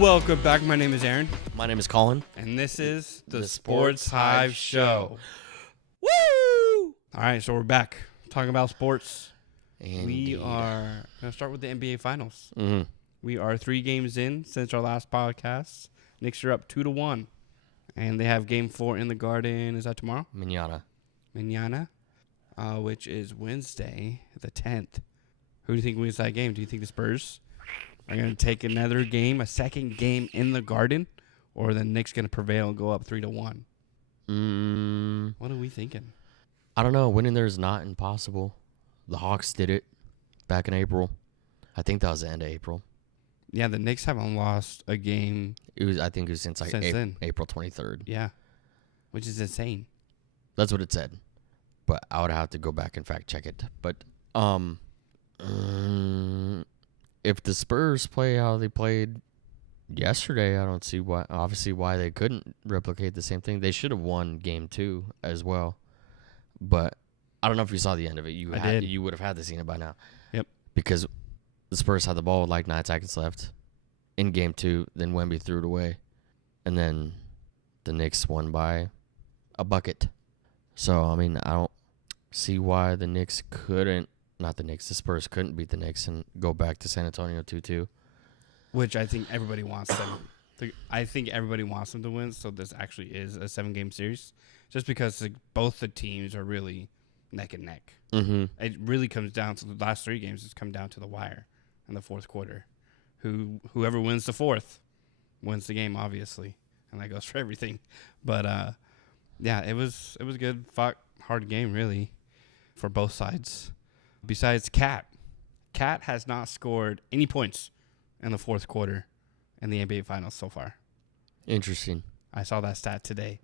Welcome back. My name is Aaron. My name is Colin. And this is the Sports Hive Show. Woo! All right, so we're back talking about sports. Indeed. We are going to start with the NBA Finals. Mm-hmm. We are 3 games in since our last podcast. Knicks are up 2-1. And they have game 4 in the Garden. Is that tomorrow? Mañana, which is Wednesday, the 10th. Who do you think wins that game? Do you think the Spurs are going to take another game, a second game in the Garden? Or are the Knicks going to prevail and go up 3-1? What are we thinking? I don't know. Winning there is not impossible. The Hawks did it back in April. I think that was the end of April. Yeah, the Knicks haven't lost a game. I think it was since then. April 23rd. Yeah, which is insane. That's what it said. But I would have to go back and fact check it. But if the Spurs play how they played yesterday, I don't see why they couldn't replicate the same thing. They should have won game 2 as well. But I don't know if you saw the end of it. You would have had to seen it by now. Yep. Because the Spurs had the ball with like 9 seconds left in game 2. Then Wemby threw it away. And then the Knicks won by a bucket. So, I mean, I don't see why the Spurs couldn't beat the Knicks and go back to San Antonio 2-2. Which I think everybody wants them. I think everybody wants them to win, so this actually is a 7-game series. Just because both the teams are really neck and neck. Mm-hmm. It really comes down to the last 3 games. It's come down to the wire in the fourth quarter. Whoever wins the fourth wins the game, obviously, and that goes for everything. But yeah, it was good, fought, hard game really for both sides. Besides Cat has not scored any points in the fourth quarter in the NBA Finals so far. Interesting. I saw that stat today.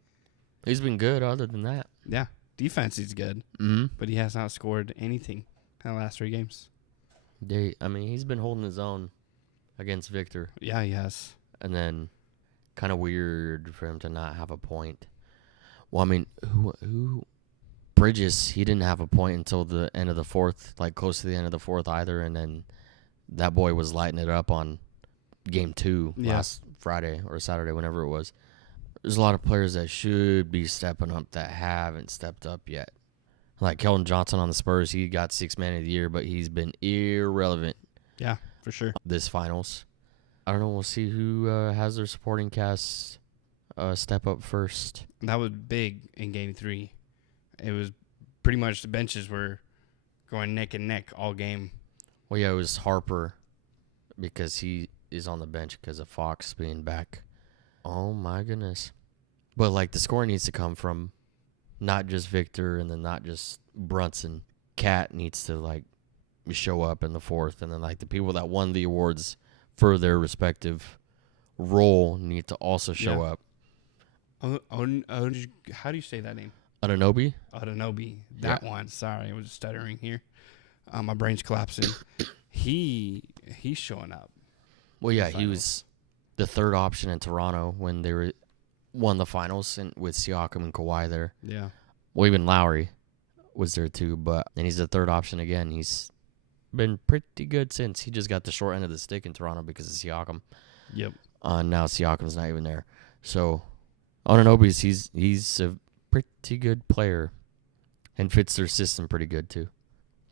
He's been good other than that. Yeah, defense is good, but he has not scored anything in the last 3 games. He's been holding his own against Victor. Yeah, he has. And then kind of weird for him to not have a point. Well, I mean, who Bridges, he didn't have a point until the end of the fourth, like close to the end of the fourth either, and then that boy was lighting it up on game 2 last Friday or Saturday, whenever it was. There's a lot of players that should be stepping up that haven't stepped up yet. Like Keldon Johnson on the Spurs, he got 6th Man of the Year, but he's been irrelevant. Yeah, for sure. This finals. I don't know. We'll see who has their supporting cast step up first. That was big in game 3. It was pretty much the benches were going neck and neck all game. Well, yeah, it was Harper because he is on the bench because of Fox being back. Oh, my goodness. But, like, the score needs to come from not just Victor and then not just Brunson. Cat needs to, like, show up in the fourth. And then, like, the people that won the awards for their respective role need to also show up. How do you say that name? Anunoby? That one. Sorry, I was stuttering here. My brain's collapsing. He's showing up. Well, yeah, he was the third option in Toronto when they won the finals with Siakam and Kawhi there. Yeah. Well, even Lowry was there too, and he's the third option again. He's been pretty good since. He just got the short end of the stick in Toronto because of Siakam. Yep. Now Siakam's not even there. So, Anunoby, he's a pretty good player and fits their system pretty good too.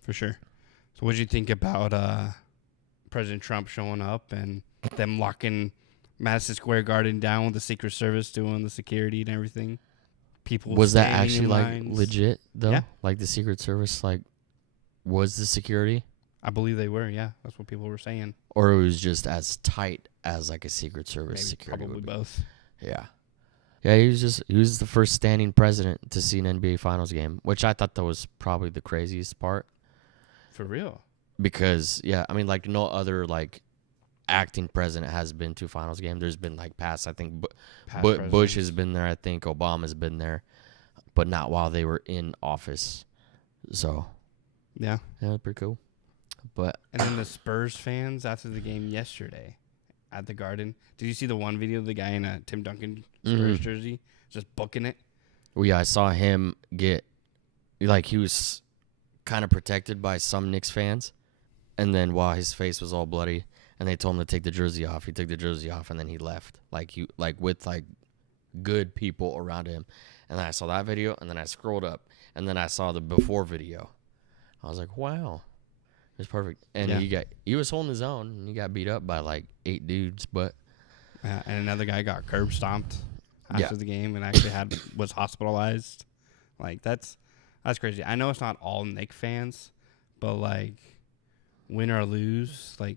For sure. So what did you think about President Trump showing up and them locking Madison Square Garden down with the Secret Service doing the security and everything? People was that actually like legit though? Yeah. Like the Secret Service was the security? I believe they were, yeah. That's what people were saying. Or it was just as tight as like a Secret Service Maybe security. Probably both. Yeah. Yeah, he was the first standing president to see an NBA Finals game, which I thought that was probably the craziest part. For real? Because, yeah, I mean, like, no other, like, acting president has been to a Finals game. There's been, like, past, I think, Bush has been there. I think Obama's been there, but not while they were in office. So, yeah, pretty cool. But and then the Spurs fans after the game yesterday at the Garden. Did you see the one video of the guy in a Tim Duncan Spurs jersey just booking it? Well, yeah, I saw him get, like, he was kind of protected by some Knicks fans, and then while his face was all bloody, and they told him to take the jersey off. He took the jersey off, and then he left, with good people around him. And then I saw that video, and then I scrolled up, and then I saw the before video. I was like, wow, it's perfect. And he was holding his own, and he got beat up by like 8 dudes, but and another guy got curb stomped after the game and actually was hospitalized. Like that's crazy. I know it's not all Knick fans, but like win or lose, like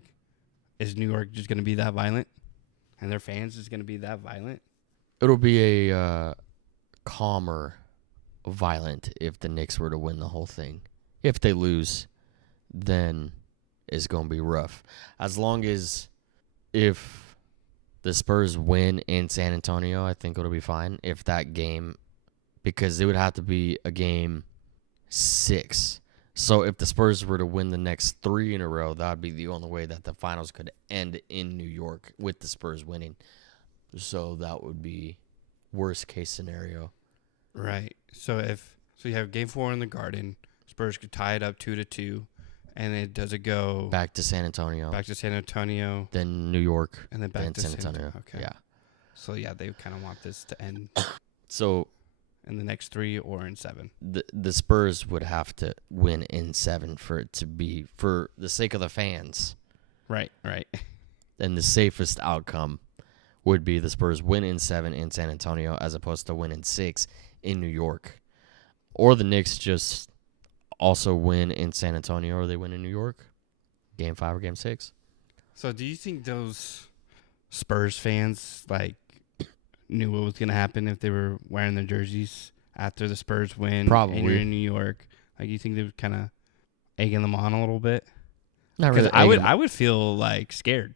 is New York just gonna be that violent, and their fans just gonna be that violent? It'll be a calmer, violent if the Knicks were to win the whole thing. If they lose, then it's going to be rough. As long as if the Spurs win in San Antonio, I think it'll be fine. If that game, because it would have to be a game 6. So if the Spurs were to win the next 3 in a row, that would be the only way that the finals could end in New York with the Spurs winning. So that would be worst case scenario. Right. So you have game 4 in the Garden, Spurs could tie it up 2-2, and it does it go back to San Antonio, then New York, and then back to San Antonio. Okay. Yeah. So they kind of want this to end. So in the next 3 or in 7. The Spurs would have to win in 7 for it to be for the sake of the fans. Right. And the safest outcome would be the Spurs win in 7 in San Antonio as opposed to win in 6 in New York. Or the Knicks just also win in San Antonio or they win in New York. Game 5 or Game 6. So do you think those Spurs fans knew what was going to happen if they were wearing their jerseys after the Spurs win? Probably. And you're in New York. You think they were kind of egging them on a little bit? Not really. I would feel scared.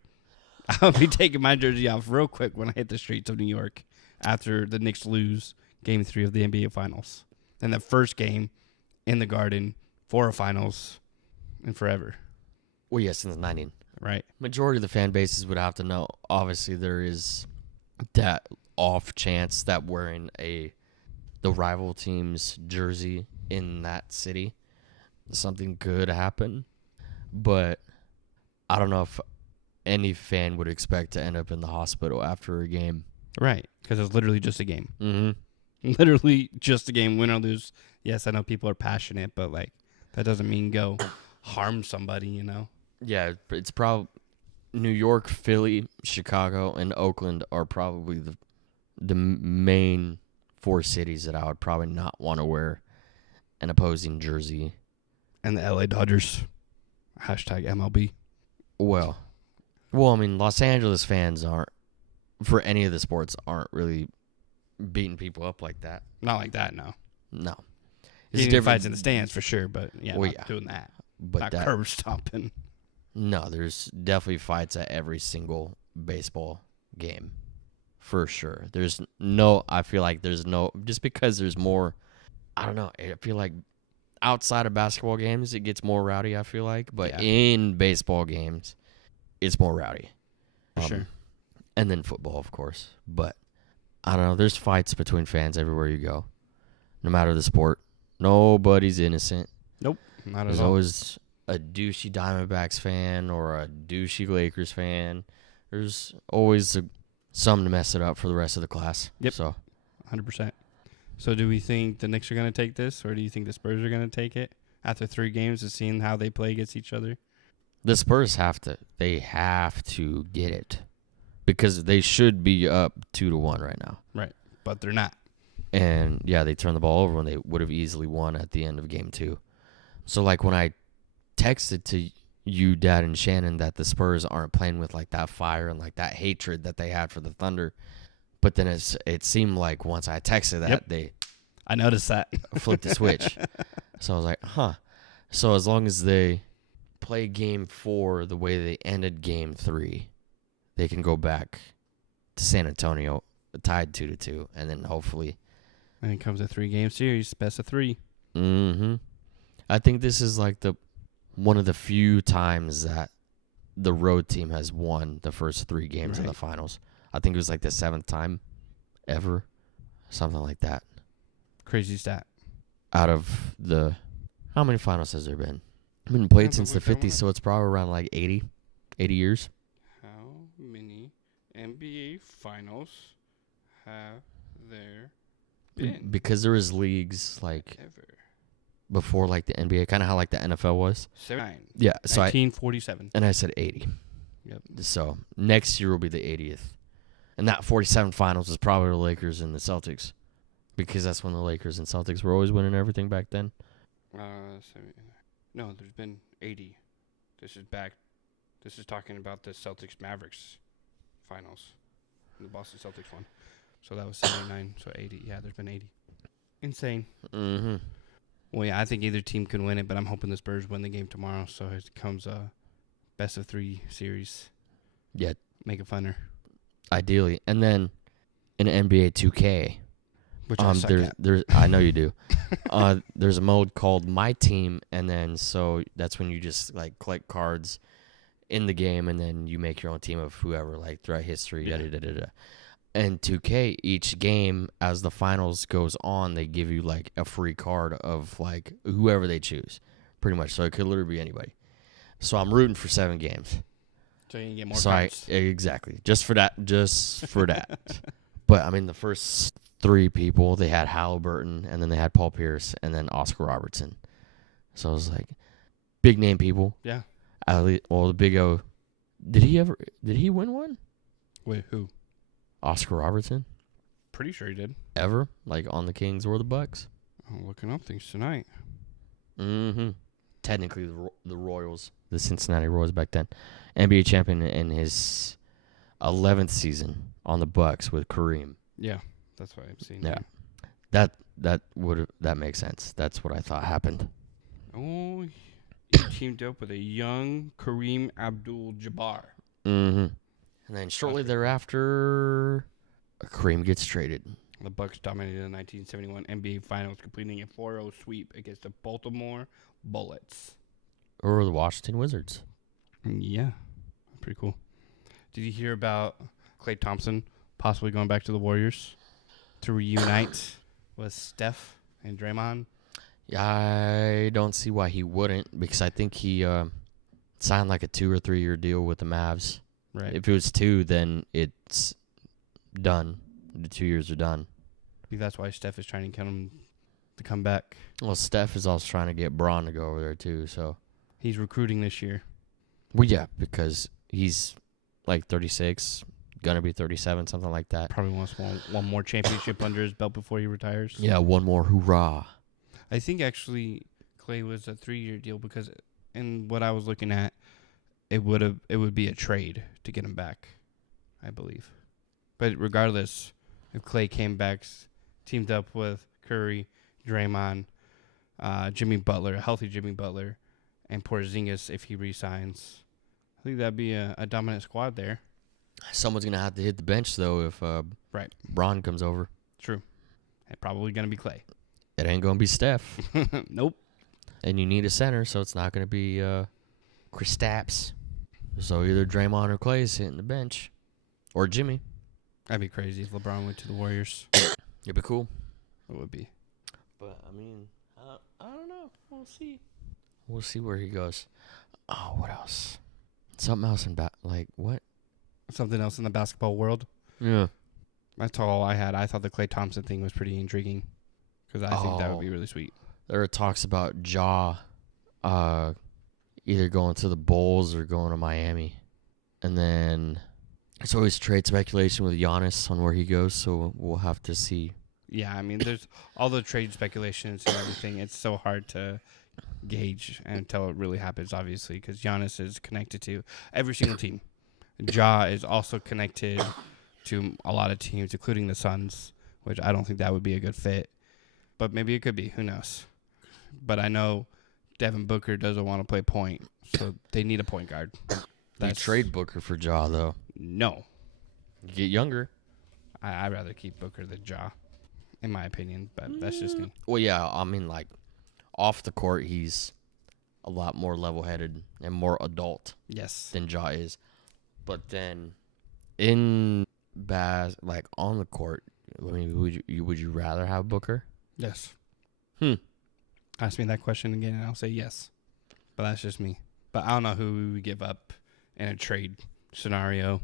I would be taking my jersey off real quick when I hit the streets of New York after the Knicks lose Game 3 of the NBA Finals. And the first game in the Garden for a Finals in forever. Well, yes, since 19. Right. Majority of the fan bases would have to know. Obviously, there is that off chance that wearing the rival team's jersey in that city, something could happen. But I don't know if any fan would expect to end up in the hospital after a game. Right, because it's literally just a game. Mm-hmm. Literally just a game, win or lose. Yes, I know people are passionate, but that doesn't mean go harm somebody, you know? Yeah, it's probably New York, Philly, Chicago, and Oakland are probably the main 4 cities that I would probably not want to wear an opposing jersey. And the LA Dodgers. #MLB. Well, I mean, Los Angeles fans for any of the sports, aren't really beating people up like that. Not like that, no. No. It's different fights in the stands for sure, but not doing that. But not curb stomping. No, there's definitely fights at every single baseball game. For sure. I feel like there's no, just because there's more, I don't know, I feel like outside of basketball games, it gets more rowdy, I feel like. But in baseball games, it's more rowdy. Sure. And then football, of course. But, I don't know, there's fights between fans everywhere you go. No matter the sport. Nobody's innocent. Nope, not at all. There's always a douchey Diamondbacks fan or a douchey Lakers fan. There's always some to mess it up for the rest of the class. Yep. So 100%. So do we think the Knicks are going to take this, or do you think the Spurs are going to take it after 3 games of seeing how they play against each other? The Spurs have to get it because they should be up 2-1 right now. Right, but they're not. And, they turned the ball over when they would have easily won at the end of Game 2. So, when I texted to you, Dad, and Shannon that the Spurs aren't playing with, that fire and, that hatred that they had for the Thunder. But then it seemed like once I texted that, I noticed that. flipped the switch. So I was like, huh. So as long as they play Game 4 the way they ended Game 3, they can go back to San Antonio tied 2-2, and then hopefully... And it comes a 3-game series, best of 3. Mm-hmm. I think this is one of the few times that the road team has won the first 3 games of the finals. I think it was the 7th time ever, something like that. Crazy stat. Out of how many finals has there been? I've been played since the 50s, so it's probably around 80 years. NBA Finals have there been? Because there was leagues like Ever. before, like the NBA, kind of how like the NFL was. 79. Yeah, so 1947. I said 80. Yep. So next year will be the 80th, and that 47 Finals is probably the Lakers and the Celtics, because that's when the Lakers and Celtics were always winning everything back then. No, there's been 80. This is talking about the Celtics Mavericks Finals. The Boston Celtics won. So that was 79. So 80. Yeah, there's been 80. Insane. Mm-hmm. Well, yeah, I think either team can win it, but I'm hoping the Spurs win the game tomorrow, so it comes a best of 3 series. Yeah. Make it funner. Ideally. And then in NBA 2K, Which I suck at. there's I know you do. There's a mode called My Team, and then so that's when you just like collect cards in the game, and then you make your own team of whoever, like throughout history. Yeah. And 2K, each game as the finals goes on, they give you like a free card of like whoever they choose, pretty much. So it could literally be anybody. So I'm rooting for 7 games. So you can get more cards. Exactly. Just for that. But I mean, the first 3 people, they had Halliburton, and then they had Paul Pierce, and then Oscar Robertson. So I was like, big name people. Yeah. The Big O. Did he win one? Wait, who? Oscar Robertson? Pretty sure he did. Ever? Like on the Kings or the Bucks? I'm looking up things tonight. Mm-hmm. Technically, the Royals, the Cincinnati Royals back then, NBA champion in his 11th season on the Bucks with Kareem. Yeah, that's what I've seen. Yeah, that makes sense. That's what I thought happened. Oh, he teamed up with a young Kareem Abdul-Jabbar. Mm-hmm. And then shortly thereafter, Kareem gets traded. The Bucks dominated the 1971 NBA Finals, completing a 4-0 sweep against the Baltimore Bullets. Or the Washington Wizards. Yeah, pretty cool. Did you hear about Klay Thompson possibly going back to the Warriors to reunite with Steph and Draymond? Yeah, I don't see why he wouldn't, because I think he signed like a 2 or 3 year deal with the Mavs. Right. If it was 2, then it's done. The 2 years are done. I think that's why Steph is trying to get him to come back. Well, Steph is also trying to get Braun to go over there too, so. He's recruiting this year. Well, yeah, because he's like 36, gonna be 37, something like that. Probably wants one more championship under his belt before he retires. Yeah, one more hoorah. I think actually Klay was a 3-year deal because in what I was looking at, it would be a trade to get him back, I believe. But regardless, if Klay came back, teamed up with Curry, Draymond, Jimmy Butler, a healthy Jimmy Butler, and Porzingis if he resigns, I think that'd be a dominant squad there. Someone's going to have to hit the bench, though, if Braun comes over. True. And probably going to be Klay. It ain't going to be Steph. Nope. And you need a center, so it's not going to be Kristaps. So either Draymond or Klay is hitting the bench. Or Jimmy. That'd be crazy if LeBron went to the Warriors. It'd be cool. It would be. But, I mean, I don't know. We'll see. We'll see where he goes. Oh, what else? Something else in what? Something else in the basketball world? Yeah. That's all I had. I thought the Klay Thompson thing was pretty intriguing. Because I think that would be really sweet. There are talks about Ja either going to the Bulls or going to Miami. And then there's always trade speculation with Giannis on where he goes, so we'll have to see. Yeah, I mean, there's all the trade speculations and everything. It's so hard to gauge until it really happens, obviously, because Giannis is connected to every single team. Ja is also connected to a lot of teams, including the Suns, which I don't think that would be a good fit. But maybe it could be. Who knows? But I know Devin Booker doesn't want to play point, so they need a point guard. You trade Booker for Ja, though. No. You get younger. I'd rather keep Booker than Ja, in my opinion, but that's just me. Well, yeah, I mean, like, off the court, he's a lot more level-headed and more adult than Ja is. But then in on the court, I mean, would you rather have Booker? Yes. Ask me that question again, and I'll say yes. But that's just me. But I don't know who we would give up in a trade scenario.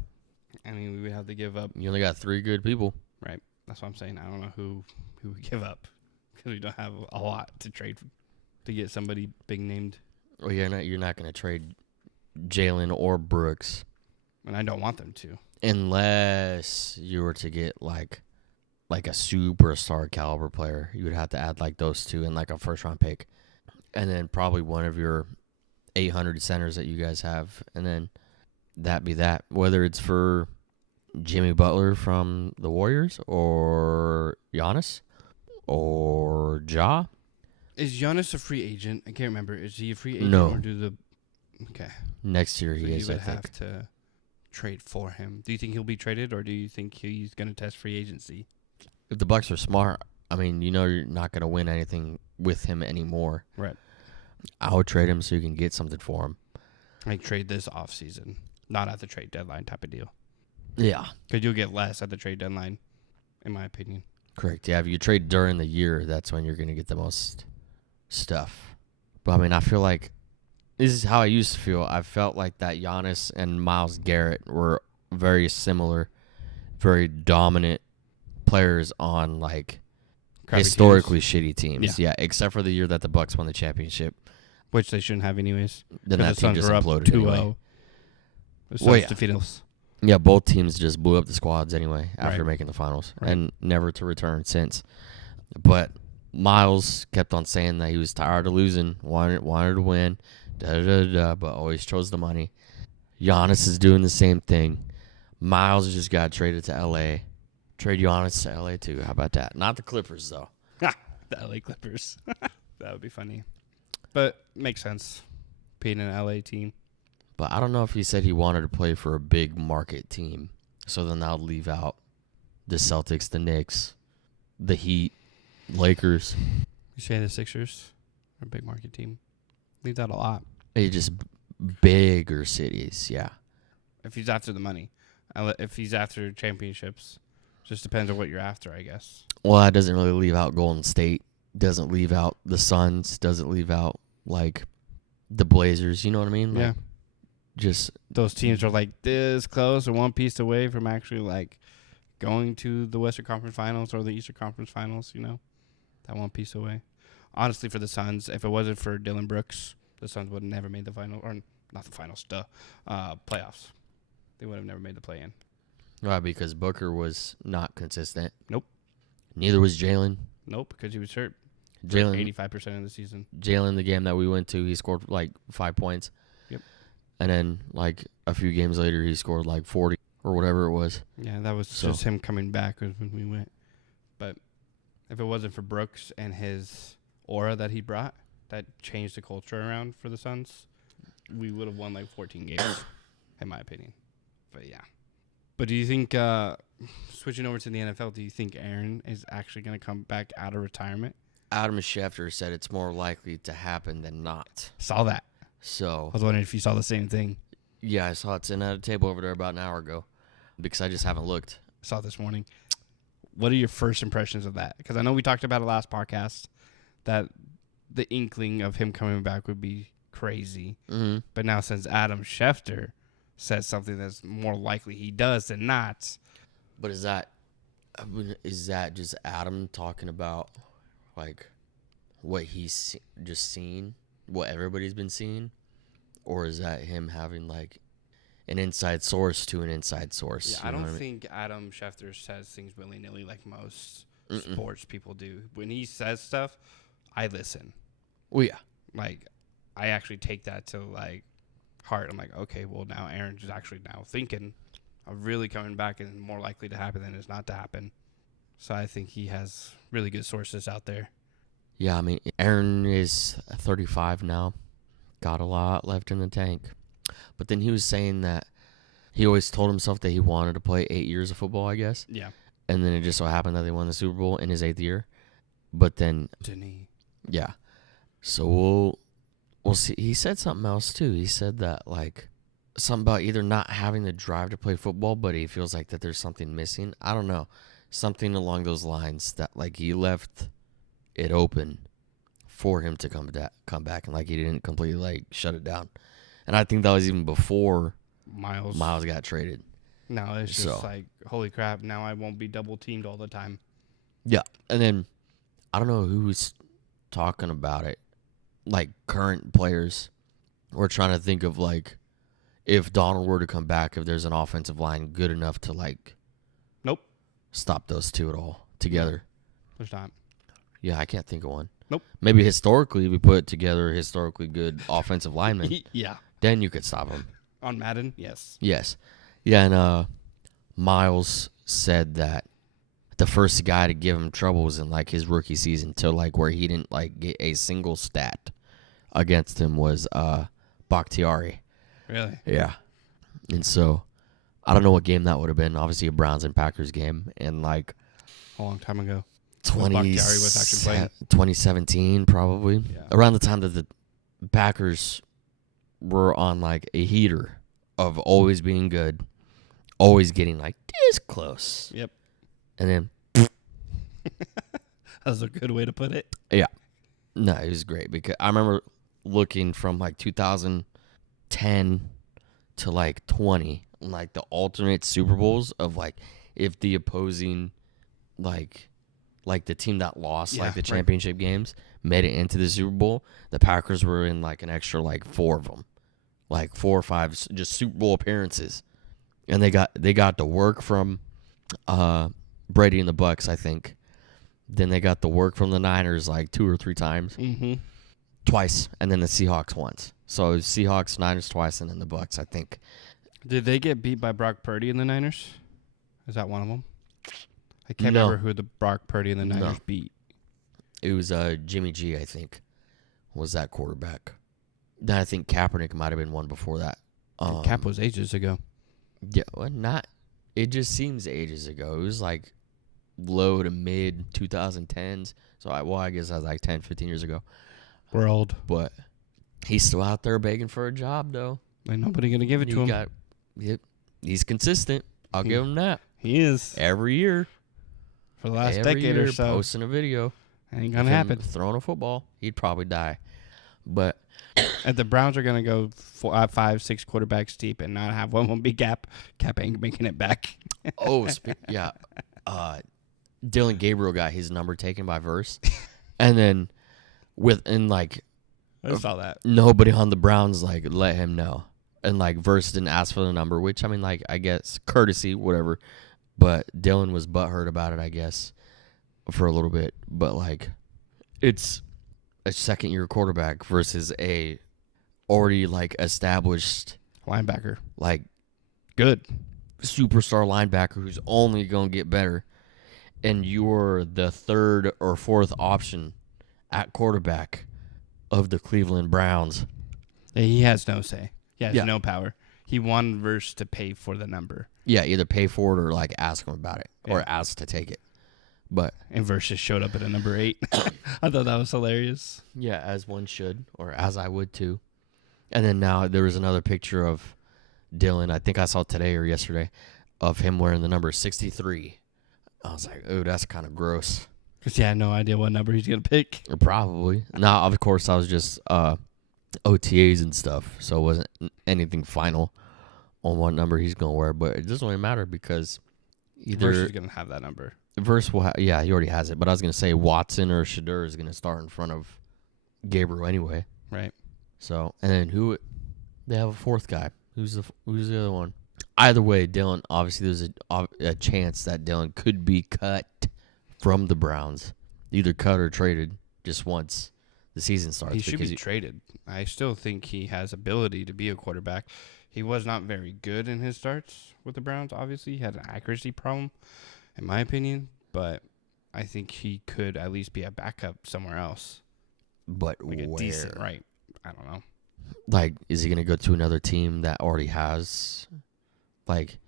I mean, we would have to give up. You only got 3 good people. Right. That's what I'm saying. I don't know who we give up because we don't have a lot to trade to get somebody big named. Well, you're not going to trade Jalen or Brooks. And I don't want them to. Unless you were to get like a superstar caliber player. You would have to add like those two and like a first round pick. And then probably one of your 800 centers that you guys have. And then that be that. Whether it's for Jimmy Butler from the Warriors or Giannis or Ja. Is Giannis a free agent? I can't remember. Is he a free agent? No. Or okay. Next year so he is, you I would think. have to trade for him. Do you think he'll be traded, or do you think he's going to test free agency? If the Bucks are smart, I mean, you're not going to win anything with him anymore. Right. I would trade him so you can get something for him. Like trade this offseason, not at the trade deadline type of deal. Yeah. Because you'll get less at the trade deadline, in my opinion. Correct. Yeah, if you trade during the year, that's when you're going to get the most stuff. But, I mean, I feel like this is how I used to feel. I felt like that Giannis and Myles Garrett were very similar, very dominant players on, like, Crappy historically teams. shitty teams. Yeah, except for the year that the Bucks won the championship. Which they shouldn't have anyways. Then that the team Suns just were up imploded 2-0. anyway. The Suns defeated us. Yeah, both teams just blew up the squads anyway after Right. making the finals Right. and never to return since. But Miles kept on saying that he was tired of losing, wanted to win, but always chose the money. Giannis is doing the same thing. Miles just got traded to L.A. Trade Giannis to L.A. too. How about that? Not the Clippers, though. The LA Clippers. That would be funny. But makes sense. Being an LA team. But I don't know if he said he wanted to play for a big market team. So then that would leave out the Celtics, the Knicks, the Heat, Lakers. You say the Sixers are a big market team. Leave out a lot. It's just bigger cities, yeah. If he's after the money. If he's after championships. Just depends on what you're after, I guess. Well, that doesn't really leave out Golden State. Doesn't leave out the Suns. Doesn't leave out, like, the Blazers. You know what I mean? Like, Yeah. Just Those teams are like this close or one piece away from actually, like, going to the Western Conference Finals or the Eastern Conference Finals, you know? That one piece away. Honestly, for the Suns, if it wasn't for Dylan Brooks, the Suns would have never made the final, or not the finals, playoffs. They would have never made the play-in. right, because Booker was not consistent. Nope. Neither was Jalen. Nope, because he was hurt. Jalen, 85% of the season. Jalen, the game that we went to, he scored like 5 points. Yep. And then like a few games later, he scored like 40 or whatever it was. Yeah, that was just him coming back was when we went. But if it wasn't for Brooks and his aura that he brought, that changed the culture around for the Suns, we would have won like 14 games, in my opinion. But yeah. But do you think, switching over to the NFL, do you think Aaron is actually going to come back out of retirement? Adam Schefter said it's more likely to happen than not. Saw that. So I was wondering if you saw the same thing. yeah, I saw it sitting at a table over there about an hour ago because I just haven't looked. Saw it this morning. What are your first impressions of that? Because I know we talked about it last podcast, that the inkling of him coming back would be crazy. Mm-hmm. But now since Adam Schefter says something that's more likely he does than not. But is that just Adam talking about like what he's just seen, what everybody's been seeing, or is that him having like an inside source to an inside source? Yeah, I don't think Adam Schefter says things willy-nilly like most sports people do. When he says stuff, I listen. Well, yeah. Like, I actually take that to, like, heart. I'm like, okay, well, now Aaron's actually now thinking of really coming back and more likely to happen than it's not to happen. So I think he has really good sources out there. Yeah, I mean, Aaron is 35 now. Got a lot left in the tank. But then he was saying that he always told himself that he wanted to play 8 years of football, I guess. Yeah. And then it just so happened that they won the Super Bowl in his 8th year. But then, Didn't he? yeah. So we'll see. He said something else, too. He said that, like, something about either not having the drive to play football, but he feels like that there's something missing. I don't know. Something along those lines that, like, he left it open for him to come back, and, like, he didn't completely, like, shut it down. And I think that was even before Miles got traded. No, it's just like, holy crap, now I won't be double teamed all the time. Yeah. And then I don't know who's talking about it. Like current players. We're trying to think of like if Donald were to come back, if there's an offensive line good enough to like Nope. Stop those two at all together. There's not. Yeah, I can't think of one. Nope. Maybe historically we put together historically good offensive linemen. Yeah. Then you could stop them. On Madden, yes. Yes. Yeah, and Miles said that the first guy to give him trouble was in like his rookie season to like where he didn't like get a single stat against him was Bakhtiari. Really? Yeah. And so I don't know what game that would have been. Obviously a Browns and Packers game. And like a long time ago. 2017 probably. Yeah. Around the time that the Packers were on like a heater of always being good, always getting like this close. Yep. And then that's a good way to put it. Yeah. No, it was great because I remember looking from like 2010 to like 20, like the alternate Super Bowls of like if the opposing like the team that lost like the championship games made it into the Super Bowl, the Packers were in like an extra like 4 of them. Like 4 or 5 just Super Bowl appearances. And they got the work from Brady and the Bucks, I think. Then they got the work from the Niners like 2 or 3 times. Mm-hmm. Twice, and then the Seahawks once. So Seahawks, Niners twice, and then the Bucks, I think. Did they get beat by Brock Purdy in the Niners? Is that one of them? I can't remember who the Brock Purdy and the Niners beat. It was Jimmy G, I think, was that quarterback. Then I think Kaepernick might have been one before that. Cap was ages ago. Yeah, well, not. It just seems ages ago. It was like low to mid 2010s. So I guess that was like 10, 15 years ago. We're old. But he's still out there begging for a job, though. Ain't nobody going to give it to him. He's consistent. I'll give him that. He is. Every year. For the last decade or so. Posting a video. Ain't going to happen. Throwing a football. He'd probably die. But if the Browns are going to go 5, 6 quarterbacks deep and not have one of them be Cap ain't making it back. Yeah. Dylan Gabriel got his number taken by Verse. And then I saw that. Nobody on the Browns like let him know. And like Verse didn't ask for the number, which I mean like I guess courtesy, whatever. But Dylan was butthurt about it, I guess, for a little bit. But like it's a second-year quarterback versus a already like established linebacker, like good superstar linebacker who's only gonna get better, and you're the 3rd or 4th option at quarterback of the Cleveland Browns. He has no say. He has no power. He wanted Verse to pay for the number. Yeah, either pay for it or like ask him about it or ask to take it. And Verse just showed up at a number 8. I thought that was hilarious. Yeah, as one should, or as I would too. And then now there was another picture of Dylan, I think I saw today or yesterday, of him wearing the number 63. I was like, oh, that's kind of gross. Because he had no idea what number he's going to pick. Probably. Now, of course, I was just OTAs and stuff, so it wasn't anything final on what number he's going to wear. But it doesn't really matter because either... Verse is going to have that number. Verse will he already has it. But I was going to say Watson or Shedeur is going to start in front of Gabriel anyway. Right. So, and then they have a 4th guy. Who's the other one? Either way, Dylan, obviously there's a chance that Dylan could be cut from the Browns. Either cut or traded just once the season starts. He should be traded. I still think he has ability to be a quarterback. He was not very good in his starts with the Browns, obviously. He had an accuracy problem, in my opinion. But I think he could at least be a backup somewhere else. But like where? A decent, right? I don't know. Like, is he going to go to another team that already has, like,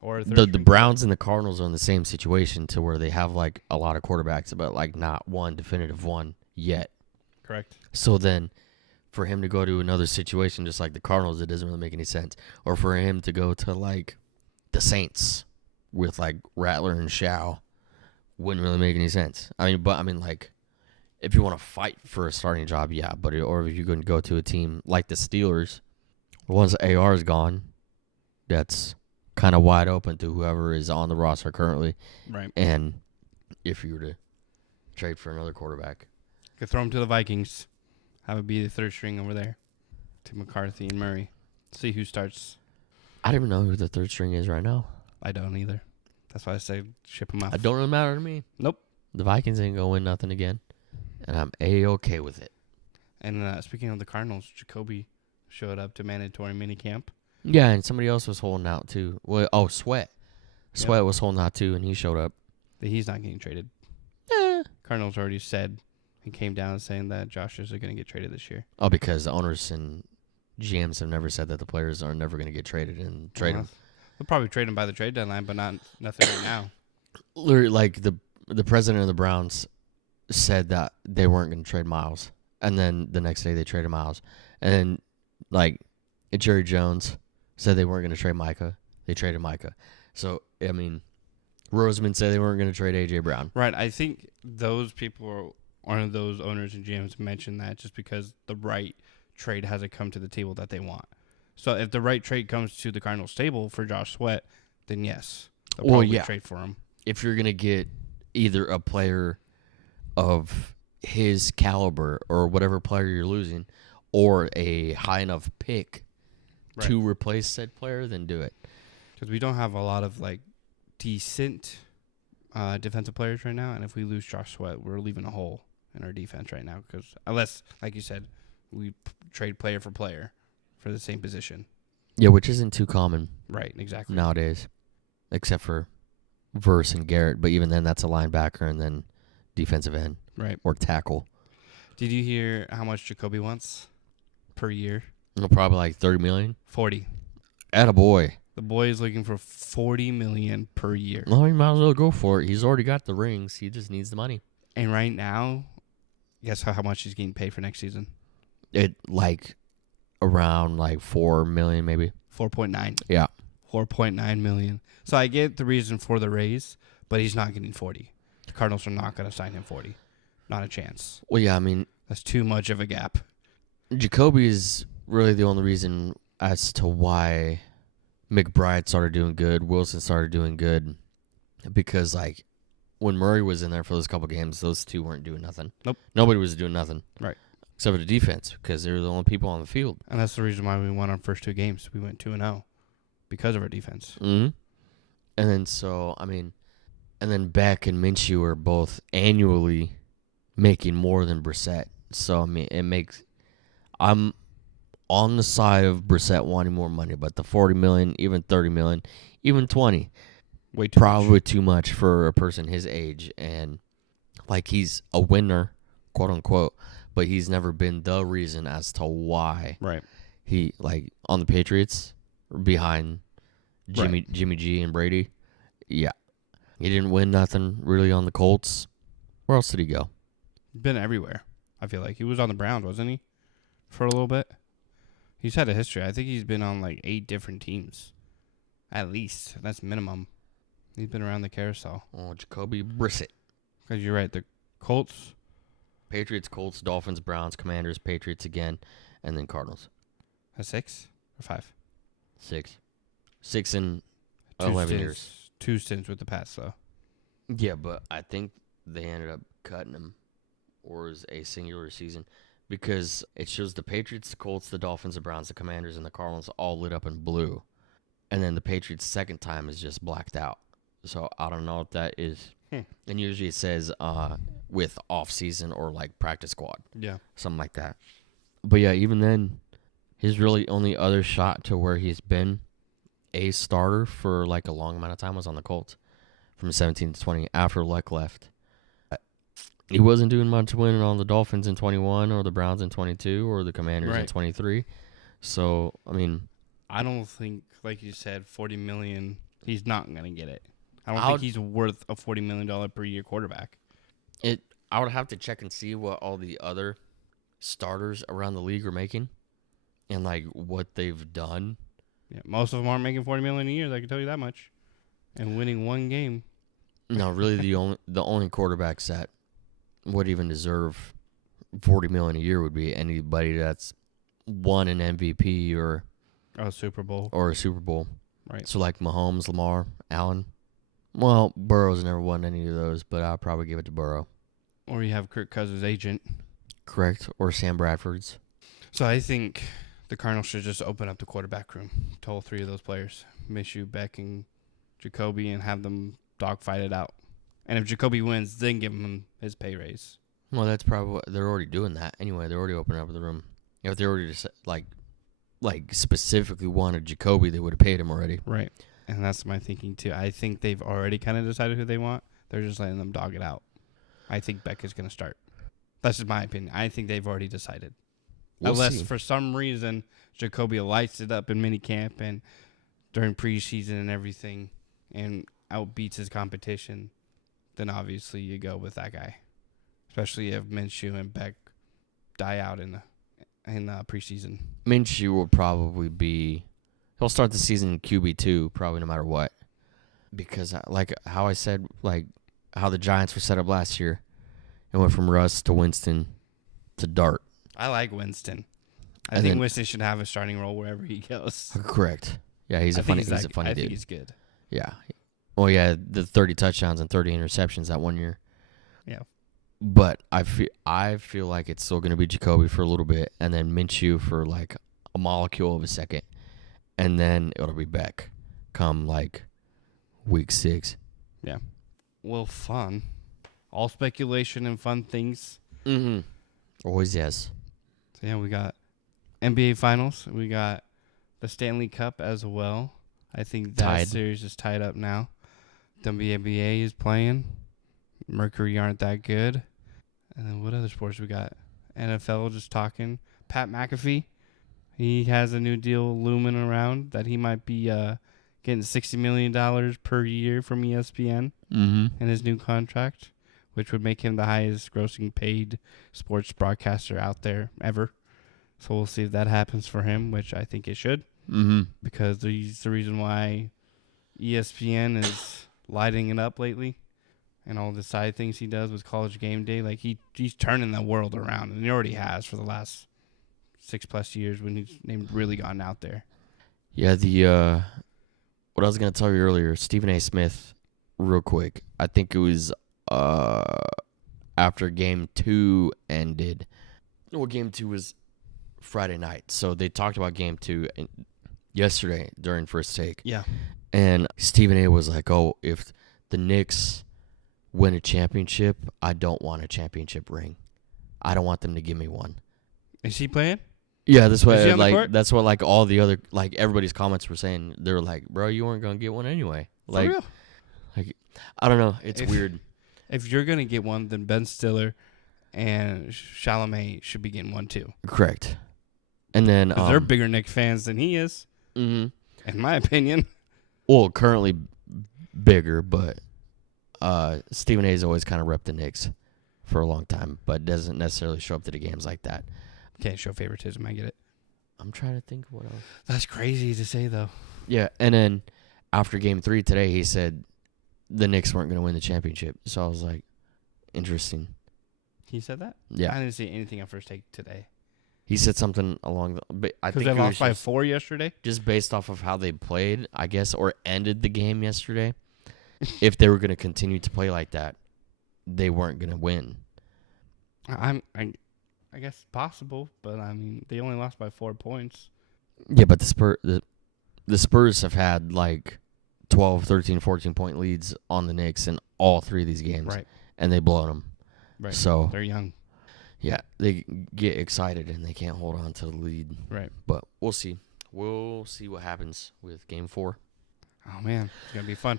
or the Browns and the Cardinals are in the same situation to where they have, like, a lot of quarterbacks, but, like, not one definitive one yet. Correct. So then for him to go to another situation just like the Cardinals, it doesn't really make any sense. Or for him to go to, like, the Saints with, like, Rattler and Shaw wouldn't really make any sense. I mean, like, if you want to fight for a starting job, yeah. But or if you're going to go to a team like the Steelers, once AR is gone, that's kind of wide open to whoever is on the roster currently. Right. And if you were to trade for another quarterback, you could throw him to the Vikings. Have it be the third string over there to McCarthy and Murray. See who starts. I don't even know who the third string is right now. I don't either. That's why I say ship him out. It don't really matter to me. Nope. The Vikings ain't going to win nothing again, and I'm A-okay with it. And speaking of the Cardinals, Jacoby showed up to mandatory minicamp. Yeah, and somebody else was holding out too. Well, Sweat. Sweat was holding out too, and he showed up. He's not getting traded. Cardinals already said and came down saying that Josh is going to get traded this year. Oh, because the owners and GMs have never said that the players are never going to get traded and trade them. They'll probably trade him by the trade deadline, but nothing right now. Like the president of the Browns said that they weren't going to trade Miles, and then the next day they traded Miles, and then like Jerry Jones said they weren't going to trade Micah. They traded Micah. So I mean, Roseman said they weren't going to trade AJ Brown. Right. I think those people are those owners and GMs mentioned that just because the right trade hasn't come to the table that they want. So if the right trade comes to the Cardinals table for Josh Sweat, then yes, they'll probably trade for him. If you're going to get either a player of his caliber or whatever player you're losing or a high enough pick to replace said player, then do it. Because we don't have a lot of like decent defensive players right now, and if we lose Josh Sweat, we're leaving a hole in our defense right now. Because unless, like you said, we trade player for player for the same position. Yeah, which isn't too common. Right, exactly. Nowadays, except for Verse and Garrett, but even then that's a linebacker and then defensive end. Right. Or tackle. Did you hear how much Jacoby wants per year? Probably like $30 million. 40. Attaboy. The boy is looking for $40 million per year. Well, he might as well go for it. He's already got the rings. He just needs the money. And right now, guess how much he's getting paid for next season? It like around like $4 million maybe. 4.9. Yeah. 4.9 million. So I get the reason for the raise, but he's not getting 40. The Cardinals are not going to sign him 40. Not a chance. Well, yeah, I mean, that's too much of a gap. Jacoby is really the only reason as to why McBride started doing good, Wilson started doing good, because like when Murray was in there for those couple games, those two weren't doing nothing. Nope. Nobody was doing nothing. Right. Except for the defense, because they were the only people on the field. And that's the reason why we won our first two games. We went 2-0 because of our defense. Mm-hmm. And then and then Beck and Minshew are both annually making more than Brissett. So I mean, I'm on the side of Brissett wanting more money, but the $40 million, even $30 million, even $20, probably too much for a person his age. And like he's a winner, quote unquote, but he's never been the reason as to why he like on the Patriots behind Jimmy G and Brady. Yeah, he didn't win nothing really on the Colts. Where else did he go? Been everywhere. I feel like he was on the Browns, wasn't he, for a little bit? He's had a history. I think he's been on like 8 different teams, at least. That's minimum. He's been around the carousel. Oh, Jacoby Brissett. Because you're right, the Colts, Patriots, Colts, Dolphins, Browns, Commanders, Patriots again, and then Cardinals. A 6 or 5? 6. 6 in 11 years. 2 stints with the Pats, though. Yeah, but I think they ended up cutting him, or is a singular season, because it shows the Patriots, the Colts, the Dolphins, the Browns, the Commanders, and the Cardinals all lit up in blue. And then the Patriots' second time is just blacked out. So I don't know what that is. And usually it says with off-season or like practice squad. Yeah. Something like that. But yeah, even then, his really only other shot to where he's been a starter for like a long amount of time was on the Colts from 17 to 20 after Luck left. He wasn't doing much winning on the Dolphins in 21 or the Browns in 22 or the Commanders in 23. So, I mean, I don't think, like you said, $40 million, he's not going to get it. I don't think he's worth a $40 million per year quarterback. I would have to check and see what all the other starters around the league are making and like what they've done. Yeah, most of them aren't making $40 million a year, I can tell you that much. And winning one game. No, really the only quarterbacks that would even deserve $40 million a year would be anybody that's won an MVP or a Super Bowl. Or a Super Bowl. Right. So like Mahomes, Lamar, Allen. Well, Burrow's never won any of those, but I'll probably give it to Burrow. Or you have Kirk Cousins' agent. Correct. Or Sam Bradford's. So I think the Cardinals should just open up the quarterback room to all three of those players, Minshew, Beck, and Jacoby, and have them dogfight it out. And if Jacoby wins, then give him his pay raise. Well, that's probably what they're already doing that anyway. They're already opening up the room. If they already just like specifically wanted Jacoby, they would have paid him already. Right. And that's my thinking too. I think they've already kind of decided who they want. They're just letting them dog it out. I think Beck is going to start. That's just my opinion. I think they've already decided. Unless for some reason Jacoby lights it up in minicamp and during preseason and everything and outbeats his competition, then obviously you go with that guy. Especially if Minshew and Beck die out in preseason. Minshew will probably be... He'll start the season in QB2 probably no matter what. Because like how I said, like how the Giants were set up last year, it went from Russ to Winston to Dart. I like Winston. I think Winston should have a starting role wherever he goes. Correct. Yeah, he's a funny dude. I think he's good. Yeah. Well, yeah, the 30 touchdowns and 30 interceptions that 1 year. Yeah. But I feel like it's still going to be Jacoby for a little bit, and then Minshew for like a molecule of a second, and then it'll be Beck come like week 6. Yeah. Well, fun. All speculation and fun things. Mm-hmm. Always yes. So, yeah, we got NBA Finals. We got the Stanley Cup as well. I think that series is tied up now. WNBA is playing. Mercury aren't that good. And then what other sports we got? NFL just talking. Pat McAfee. He has a new deal looming around that he might be getting $60 million per year from ESPN in his new contract, which would make him the highest grossing paid sports broadcaster out there ever. So we'll see if that happens for him, which I think it should. Mm-hmm. Because he's the reason why ESPN is lighting it up lately. And all the side things he does with College Game Day. Like, he's turning the world around. And he already has for the last 6+ years when he's really gotten out there. Yeah, what I was going to tell you earlier, Stephen A. Smith, real quick. I think it was after Game 2 ended. Well, Game 2 was Friday night. So they talked about Game 2 yesterday during First Take. Yeah. And Stephen A. was like, oh, if the Knicks win a championship, I don't want a championship ring. I don't want them to give me one. Is he playing? Yeah, that's what like all the other like everybody's comments were saying. They were like, "Bro, you weren't gonna get one anyway." Like, for real? Like I don't know. It's weird. If you're gonna get one, then Ben Stiller and Chalamet should be getting one too. Correct. And then they're bigger Knicks fans than he is. Mm-hmm. In my opinion. Well, currently bigger, but Stephen A's always kind of repped the Knicks for a long time, but doesn't necessarily show up to the games like that. Can't show favoritism. I get it. I'm trying to think of what else. That's crazy to say, though. Yeah, and then after Game 3 today, he said the Knicks weren't going to win the championship. So I was like, interesting. He said that? Yeah. I didn't see anything on First Take today. He said something along the... Because they lost by 4 yesterday? Just based off of how they played, I guess, or ended the game yesterday. If they were going to continue to play like that, they weren't going to win. I guess possible, but I mean, they only lost by 4 points. Yeah, but the Spurs have had like 12, 13, 14-point leads on the Knicks in all 3 of these games. Right. And they blown them. Right. So they're young. Yeah, they get excited and they can't hold on to the lead. Right. But we'll see. We'll see what happens with Game 4. Oh, man. It's going to be fun.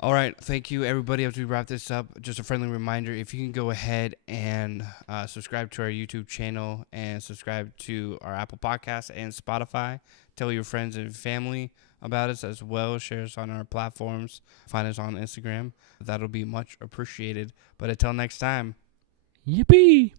All right. Thank you, everybody. As we wrap this up, just a friendly reminder, if you can go ahead and subscribe to our YouTube channel and subscribe to our Apple Podcasts and Spotify. Tell your friends and family about us as well. Share us on our platforms. Find us on Instagram. That'll be much appreciated. But until next time. Yippee!